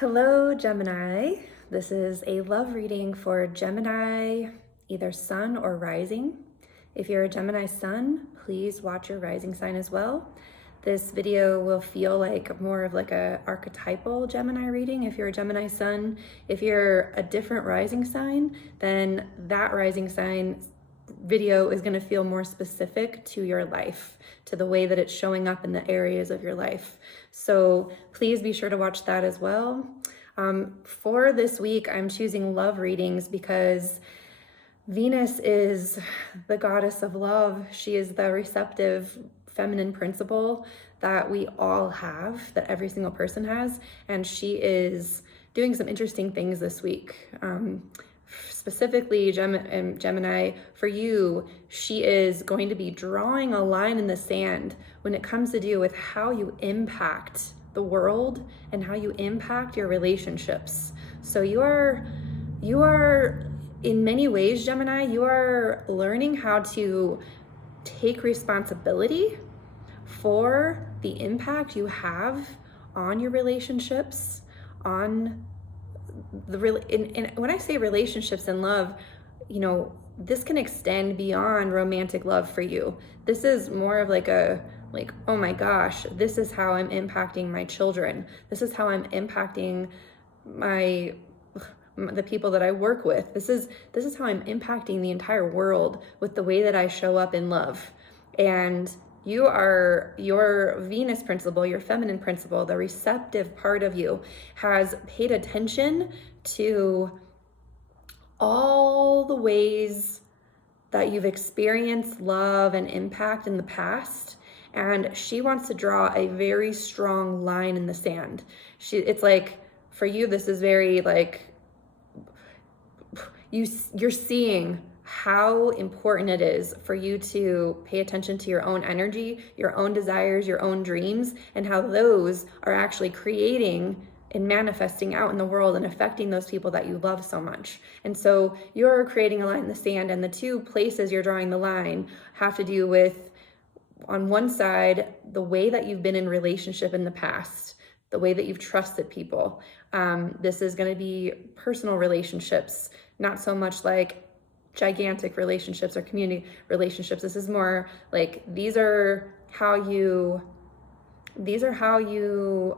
Hello, Gemini. This is a love reading for Gemini, either sun or rising. If you're a Gemini sun, please watch your rising sign as well. This video will feel like more of like a archetypal Gemini reading if you're a Gemini sun. If you're a different rising sign, then that rising sign video is going to feel more specific to your life, to the way that it's showing up in the areas of your life. So please be sure to watch that as well. For this week, I'm choosing love readings because Venus is the goddess of love. She is the receptive feminine principle that we all have, that every single person has, and she is doing some interesting things this week. Specifically, Gemini, for you, she is going to be drawing a line in the sand when it comes to do with how you impact the world and how you impact your relationships. So you are in many ways, Gemini, you are learning how to take responsibility for the impact you have on your relationships, on and when I say relationships and love, this can extend beyond romantic love for you. This is more of like oh my gosh, this is how I'm impacting my children. This is how I'm impacting the people that I work with. This is how I'm impacting the entire world with the way that I show up in love. And your Venus principle, your feminine principle, the receptive part of you has paid attention to all the ways that you've experienced love and impact in the past. And she wants to draw a very strong line in the sand. It's like, for you, this is very like, you're seeing how important it is for you to pay attention to your own energy, your own desires, your own dreams, and how those are actually creating and manifesting out in the world and affecting those people that you love so much. And so you're creating a line in the sand, and the two places you're drawing the line have to do with, on one side, the way that you've been in relationship in the past, the way that you've trusted people. This is going to be personal relationships, not so much like gigantic relationships or community relationships. This is more like these are how you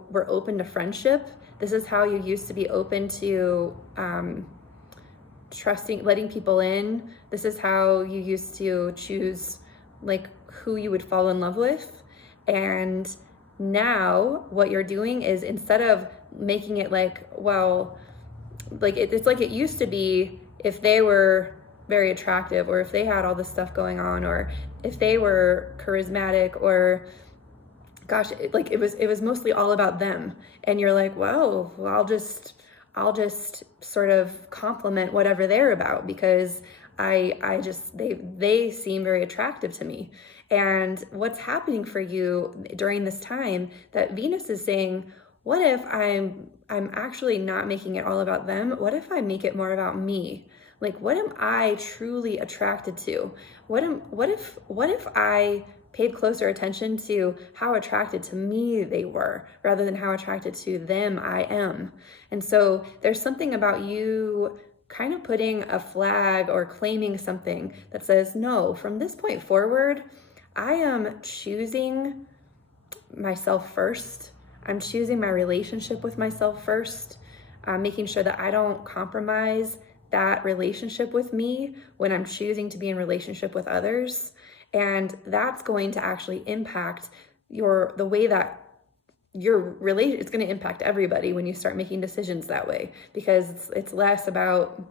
were open to friendship. This is how you used to be open to trusting, letting people in. This is how you used to choose like who you would fall in love with. And now what you're doing is, instead of making it like, well, like it's like it used to be, if they were very attractive, or if they had all this stuff going on, or if they were charismatic, or gosh, it was mostly all about them. And you're like, well, I'll just sort of compliment whatever they're about, because they seem very attractive to me. And what's happening for you during this time, that Venus is saying, what if I'm actually not making it all about them? What if I make it more about me? Like, what am I truly attracted to? What if I paid closer attention to how attracted to me they were, rather than how attracted to them I am? And so there's something about you kind of putting a flag or claiming something that says, no, from this point forward, I am choosing myself first. I'm choosing my relationship with myself first, making sure that I don't compromise that relationship with me when I'm choosing to be in relationship with others. And that's going to actually impact the way that it's going to impact everybody when you start making decisions that way, because it's less about,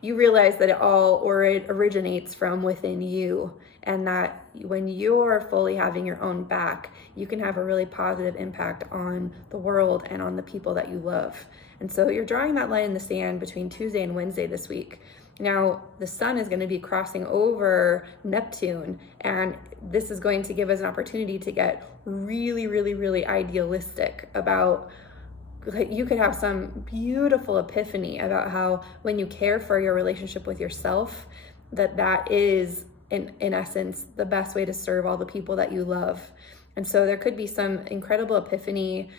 you realize that it originates from within you, and that when you're fully having your own back, you can have a really positive impact on the world and on the people that you love. And so you're drawing that line in the sand between Tuesday and Wednesday this week. Now, the sun is going to be crossing over Neptune, and this is going to give us an opportunity to get really, really, really idealistic about, you could have some beautiful epiphany about how when you care for your relationship with yourself, that is in essence the best way to serve all the people that you love. And so there could be some incredible epiphany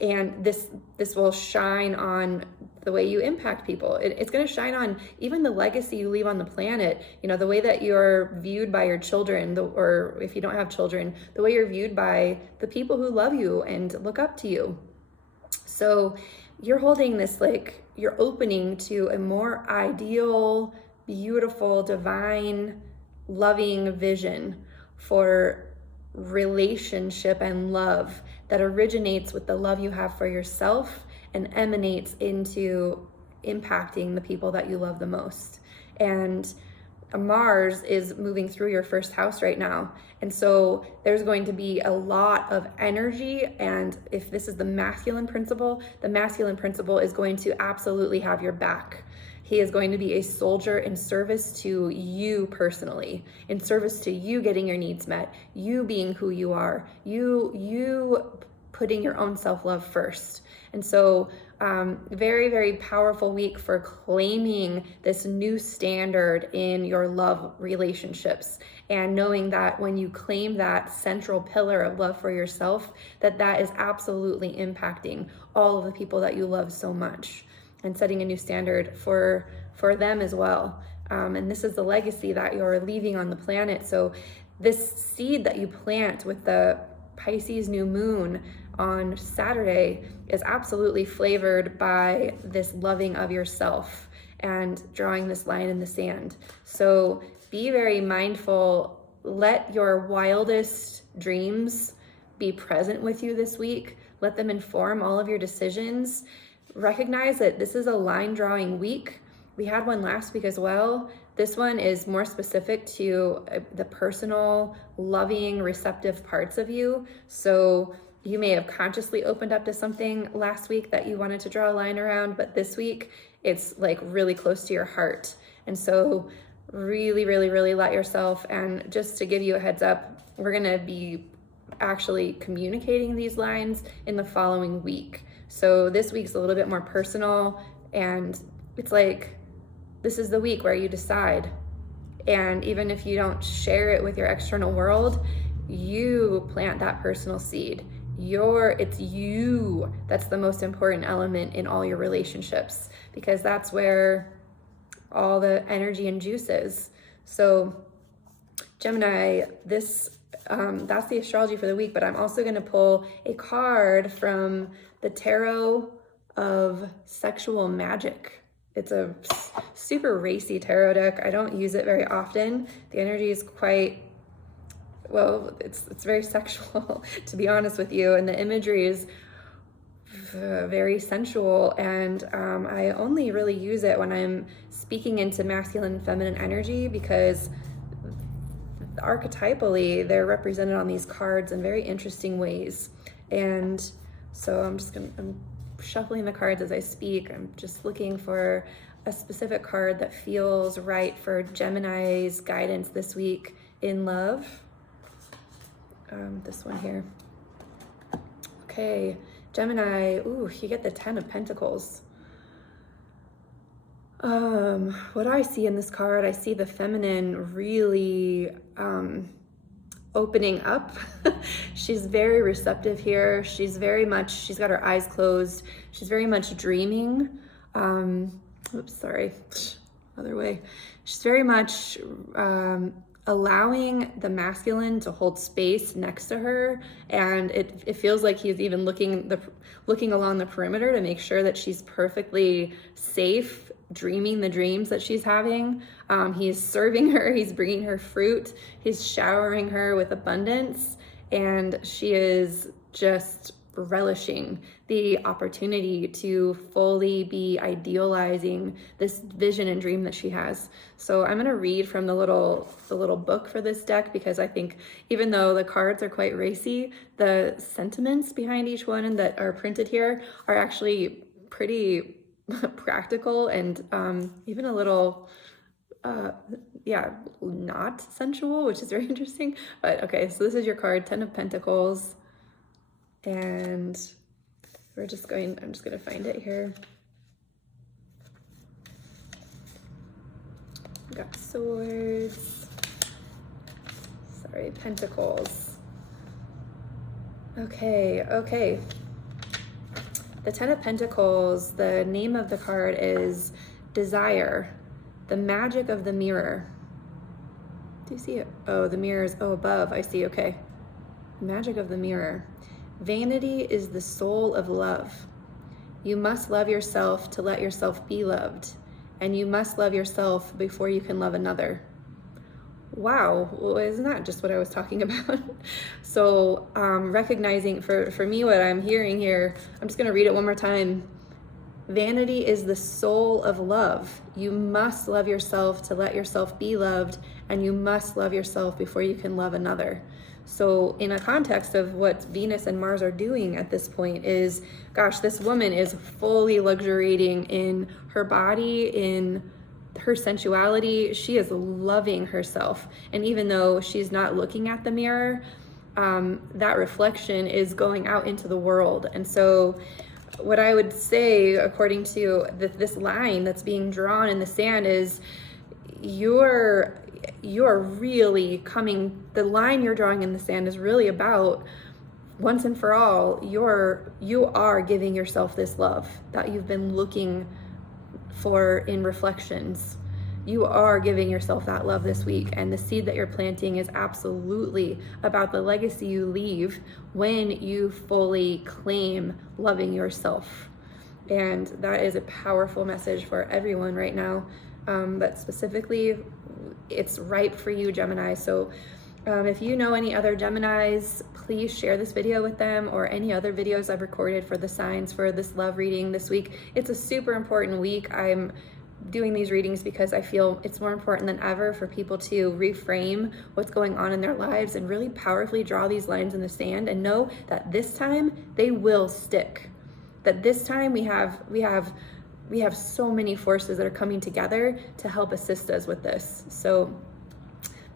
And this will shine on the way you impact people. It's going to shine on even the legacy you leave on the planet. You know, the way that you're viewed by your children, or if you don't have children, the way you're viewed by the people who love you and look up to you. So you're holding this, like, you're opening to a more ideal, beautiful, divine, loving vision for relationship and love that originates with the love you have for yourself and emanates into impacting the people that you love the most. And Mars is moving through your first house right now. And so there's going to be a lot of energy. And if this is the masculine principle is going to absolutely have your back. He is going to be a soldier in service to you personally, in service to you getting your needs met, you being who you are, you putting your own self-love first. And so very, very powerful week for claiming this new standard in your love relationships, and knowing that when you claim that central pillar of love for yourself, that is absolutely impacting all of the people that you love so much, and setting a new standard for them as well. And this is the legacy that you're leaving on the planet. So this seed that you plant with the Pisces new moon on Saturday is absolutely flavored by this loving of yourself and drawing this line in the sand. So be very mindful. Let your wildest dreams be present with you this week. Let them inform all of your decisions. Recognize that this is a line drawing week. We had one last week as well. This one is more specific to the personal, loving, receptive parts of you. So you may have consciously opened up to something last week that you wanted to draw a line around, but this week it's like really close to your heart. And so really, really, really let yourself, and just to give you a heads up, we're gonna be actually communicating these lines in the following week. So this week's a little bit more personal, and it's like, this is the week where you decide. And even if you don't share it with your external world, you plant that personal seed. It's you that's the most important element in all your relationships, because that's where all the energy and juice is. So Gemini, that's the astrology for the week, but I'm also going to pull a card from the Tarot of Sexual Magic. It's a super racy tarot deck. I don't use it very often. The energy is quite, well, it's very sexual, to be honest with you, and the imagery is very sensual, and I only really use it when I'm speaking into masculine and feminine energy, because archetypally they're represented on these cards in very interesting ways. And so I'm shuffling the cards as I speak. I'm just looking for a specific card that feels right for Gemini's guidance this week in love. This one here. Okay, Gemini, ooh, you get the 10 of Pentacles. What I see in this card, I see the feminine really opening up. She's very receptive here. She's got her eyes closed. She's very much dreaming. Oops, sorry, other way. She's very much allowing the masculine to hold space next to her, and it feels like he's even looking along the perimeter to make sure that she's perfectly safe dreaming the dreams that she's having. He's serving her, he's bringing her fruit, he's showering her with abundance, and she is just relishing the opportunity to fully be idealizing this vision and dream that she has. So I'm going to read from the little book for this deck, because I think even though the cards are quite racy, the sentiments behind each one and that are printed here are actually pretty practical, and even a little not sensual, which is very interesting. But okay, so this is your card, 10 of Pentacles, and I'm just going to find it here. We got swords, sorry, Pentacles. Okay. The Ten of Pentacles, the name of the card is Desire, the magic of the mirror. Do you see it? Oh, the mirror is, oh, above, I see, okay. Magic of the mirror. Vanity is the soul of love. You must love yourself to let yourself be loved, and you must love yourself before you can love another. Wow, well, isn't that just what I was talking about? So recognizing, for me, what I'm hearing here, I'm just gonna read it one more time. Vanity is the soul of love. You must love yourself to let yourself be loved, and you must love yourself before you can love another. So in a context of what Venus and Mars are doing at this point is, gosh, this woman is fully luxuriating in her body, in her sensuality. She is loving herself. And even though she's not looking at the mirror, that reflection is going out into the world. And so what I would say, according to this line that's being drawn in the sand, is you're really coming, the line you're drawing in the sand is really about, once and for all, you are giving yourself this love that you've been looking for in reflections. You are giving yourself that love this week, and the seed that you're planting is absolutely about the legacy you leave when you fully claim loving yourself. And that is a powerful message for everyone right now, but specifically it's ripe for you, Gemini. So if you know any other Geminis, please share this video with them, or any other videos I've recorded for the signs for this love reading this week. It's a super important week. I'm doing these readings because I feel it's more important than ever for people to reframe what's going on in their lives and really powerfully draw these lines in the sand and know that this time they will stick. That this time we have so many forces that are coming together to help assist us with this. So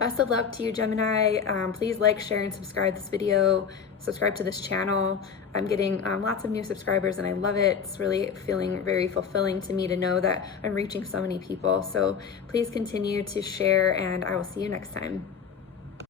best of luck to you, Gemini. Please like, share, and subscribe this video. Subscribe to this channel. I'm getting lots of new subscribers and I love it. It's really feeling very fulfilling to me to know that I'm reaching so many people. So please continue to share, and I will see you next time.